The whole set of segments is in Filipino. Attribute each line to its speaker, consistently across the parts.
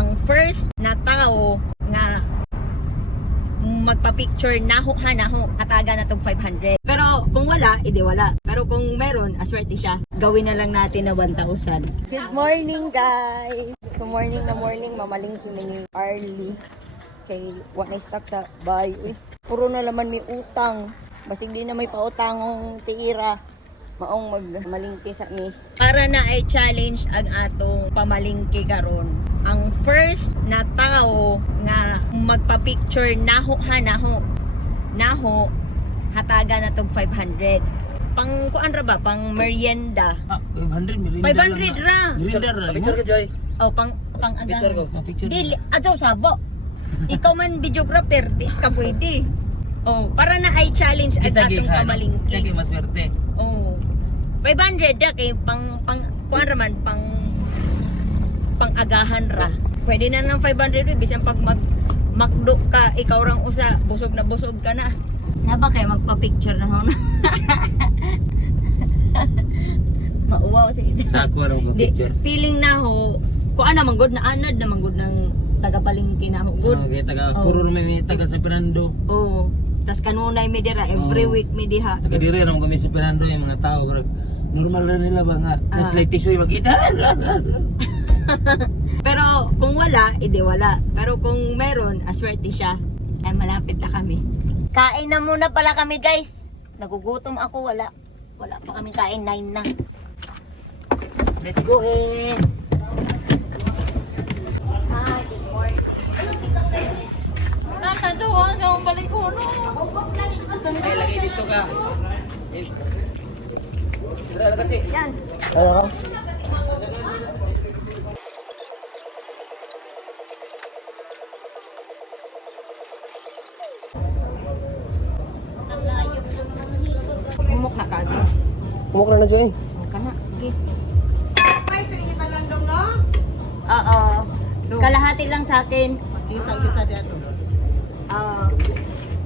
Speaker 1: ang first na tao nga magpa-picture naho ha naho kataga na tong 500 pero kung wala edi wala. Pero kung meron aswerte siya. Gawin na lang natin na 1,000 good morning guys! So morning na morning mamaling ni Arlie kay wa na stock sa bay uy puro na laman may utang. Basig di na may pautangong tiira maong magmalingki sa mi para na ay challenge ang atong pamalingki karon ang first na tao nga magpa-picture naho ha naho naho hataga na tog 500 pang kuan ra ba pang merienda
Speaker 2: Ah, 500 merinda
Speaker 1: 500
Speaker 2: lang na.
Speaker 1: ra.
Speaker 2: Merinda ra.
Speaker 3: Picture ka, Joy.
Speaker 1: oh pang pang aga
Speaker 3: Picture ko.
Speaker 2: Ah, picture.
Speaker 1: Dili, adyo sabo. Ikaw man videographer, di ka pwede. Oh, para na ay challenge ang
Speaker 2: Isa
Speaker 1: atong
Speaker 2: Sige
Speaker 1: pamalingki.
Speaker 2: maswerte.
Speaker 1: Oh. 500 da kay pang pang kuan ra man pang pang agahan ra. Pwede na ng 500 uy, bisan pag mag makdo ka ikaw rang usa busog na busog ka na. Na ba kay magpa-picture na hono? Mauwaw si
Speaker 2: Sa ako raw ko
Speaker 1: Di,
Speaker 2: picture.
Speaker 1: feeling na ho, kung ano man good na anad na man good ng tagapalingki na ho. Good.
Speaker 2: Oh, kaya taga
Speaker 1: Oh.
Speaker 2: puro naman may taga San Fernando.
Speaker 1: Oo. Tas kanunay mi dira every
Speaker 2: Oo.
Speaker 1: week mi diha.
Speaker 2: Taga dire naman kami sa Fernando yung mga tao bro. Normal na nila ba nga?
Speaker 1: Ah.
Speaker 2: Nas like tisoy magkita.
Speaker 1: Pero kung wala, edi wala. Pero kung meron, aswerte siya. Ay malapit na kami. Kain na muna pala kami guys. Nagugutom ako, wala. Wala pa kami kain, 9 na. Let's go in. Hi, good morning. Nakatuwa ka ang balik ko, no?
Speaker 2: Ay lagi dito ka.
Speaker 1: Yan.
Speaker 3: Ano ka?
Speaker 1: Umok na kagad.
Speaker 3: Kumuk na na, Joy.
Speaker 1: Ka na, sige. Oo. Kalahati lang sa akin.
Speaker 4: Kita kita dito.
Speaker 1: Oo.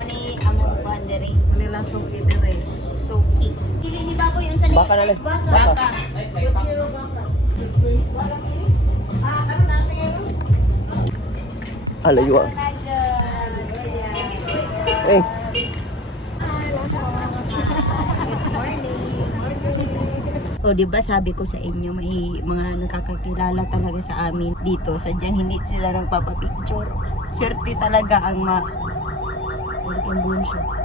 Speaker 1: Ani among banderi.
Speaker 4: Manila suki dire.
Speaker 1: Suki. Kili ni bako yung sa
Speaker 3: Baka na, Le.
Speaker 1: Baka.
Speaker 3: Baka. Ah, layo ah. Eh,
Speaker 1: O di ba sabi ko sa inyo may mga nakakakilala talaga sa amin dito sadyang hindi sila nagpapapicture. Swerte talaga ang ma Welcome bunso.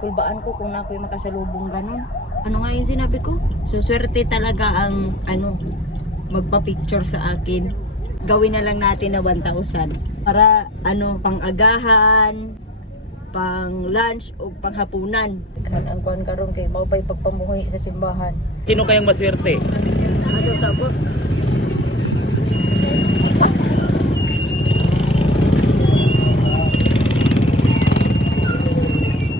Speaker 1: Kulbaan ko kung na ako'y makasalubong ganun. Ano nga yung sinabi ko? So swerte talaga ang ano magpa-picture sa akin. Gawin na lang natin na 1,000 para ano pang agahan, pang lunch o pang hapunan. Ang kuan karon kay mao pa'y pagpamuhi sa simbahan.
Speaker 2: Sino kayang maswerte?
Speaker 1: Sabot.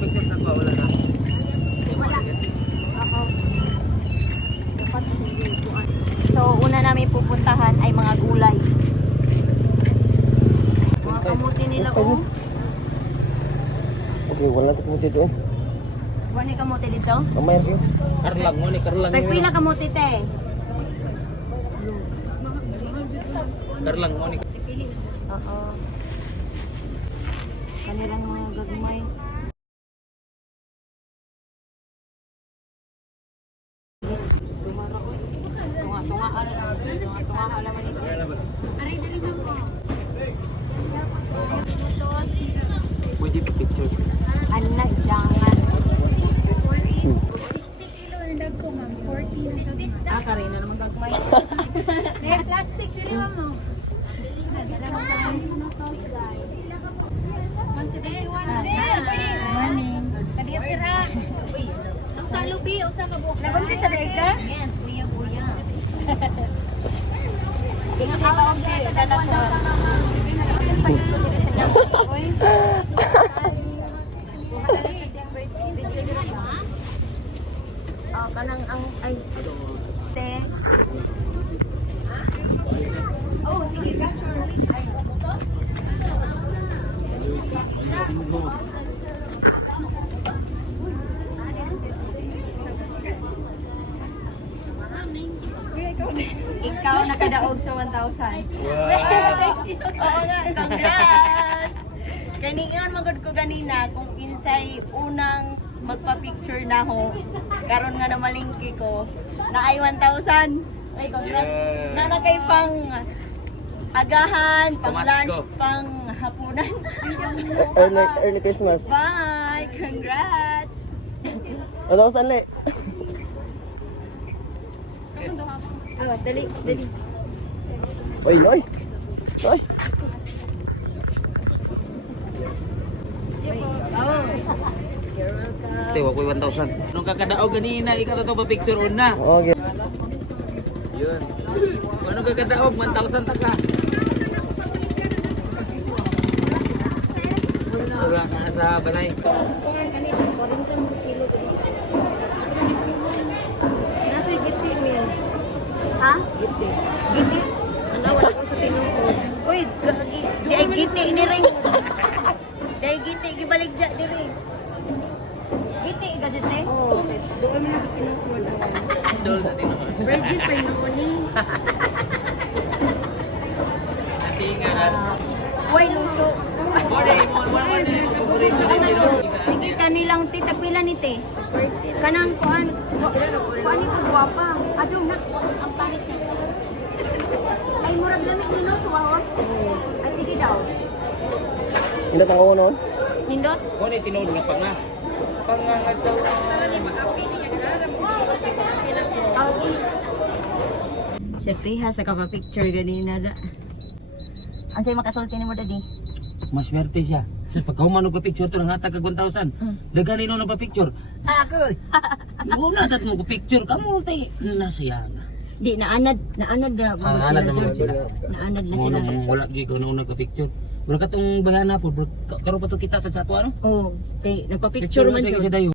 Speaker 2: Picture sa ba wala na.
Speaker 1: So, una namin pupuntahan ay mga gulay. Mga kamuti nila, oh.
Speaker 3: Okay, wala na kumut dito.
Speaker 1: Wani kamuti dito?
Speaker 3: Mamaya kayo.
Speaker 2: Karlang mo ni karlang.
Speaker 1: Tag pila kamuti, te?
Speaker 2: Karlang mo ni.
Speaker 1: Oo. Kanilang mga gagmay. Anak, jangan.
Speaker 5: 60 kilo na dagko, ma'am. 14 bits
Speaker 1: Ah, karina naman gagmay.
Speaker 5: May plastic, dili ba mo?
Speaker 1: Nabunti sa daig ka? Yes, kuya, kuya. Tingnan sa bawang si dalawa. Kanang ang ay te. Oh, sige, capture. Ay, Ikaw nakadaog sa 1,000. Oo nga, congrats! Kaniyan magod ko ganina kung insay unang magpa-picture na ho. Karon nga na malingki ko na ay 1,000. Ay, congrats. Na na kay pang agahan, pang lunch, pang hapunan.
Speaker 3: Early, early Christmas.
Speaker 1: Bye! Congrats!
Speaker 3: Ano saan le?
Speaker 1: Oh, dali, dali.
Speaker 3: Oy, oy. Oy.
Speaker 2: 150, wakoy 1,000. Nung kakadao ganina, ikaw to pa-picture on na.
Speaker 3: Okay.
Speaker 2: Yun. Anong kakadao, 1,000 taka. Wala ka sa banay.
Speaker 1: Nasa giti meals. Ha? Giti. Giti? Ano, wala ko sa tinuod. Uy, di ay giti ni rin. Di ay giti, gibalik dyan ni rin. Virgin pa yun
Speaker 2: Natingan.
Speaker 1: Uy, luso.
Speaker 2: Mori, mo mo mo ni paborito rin tinuod.
Speaker 1: Sige, kanilang ti, tagpila ni te. Kanang kuan, kuan ni ko guwapa. Adyo na, ang panit niya. Ay, murag lamig ni no, tuwahon. Ay, sige daw.
Speaker 3: Hindi tang ako noon.
Speaker 1: Nindot?
Speaker 2: Ko ni tinuod nga pa nga.
Speaker 1: Sir Piha, sa kapapicture ganina na. Ang sa'yo makasulti ni mo dadi?
Speaker 2: Mas swerte siya. Sus, pagka humanog pa picture to, nanghatag ka 1,000. Dagani no pa picture. Ako! Wala tat mo picture. Kamu, te. Nasaya na.
Speaker 1: Di, naanad, naanad na.
Speaker 2: Ah, anad na sila.
Speaker 1: Naanad na sila.
Speaker 2: wala gyud ko na una ka picture. Wala ka tong bayana po. bro. Ka- Karo pa to kita sa sa ato ano?
Speaker 1: Oo, oh, kay nagpa-picture man siya.
Speaker 2: kasi dayo.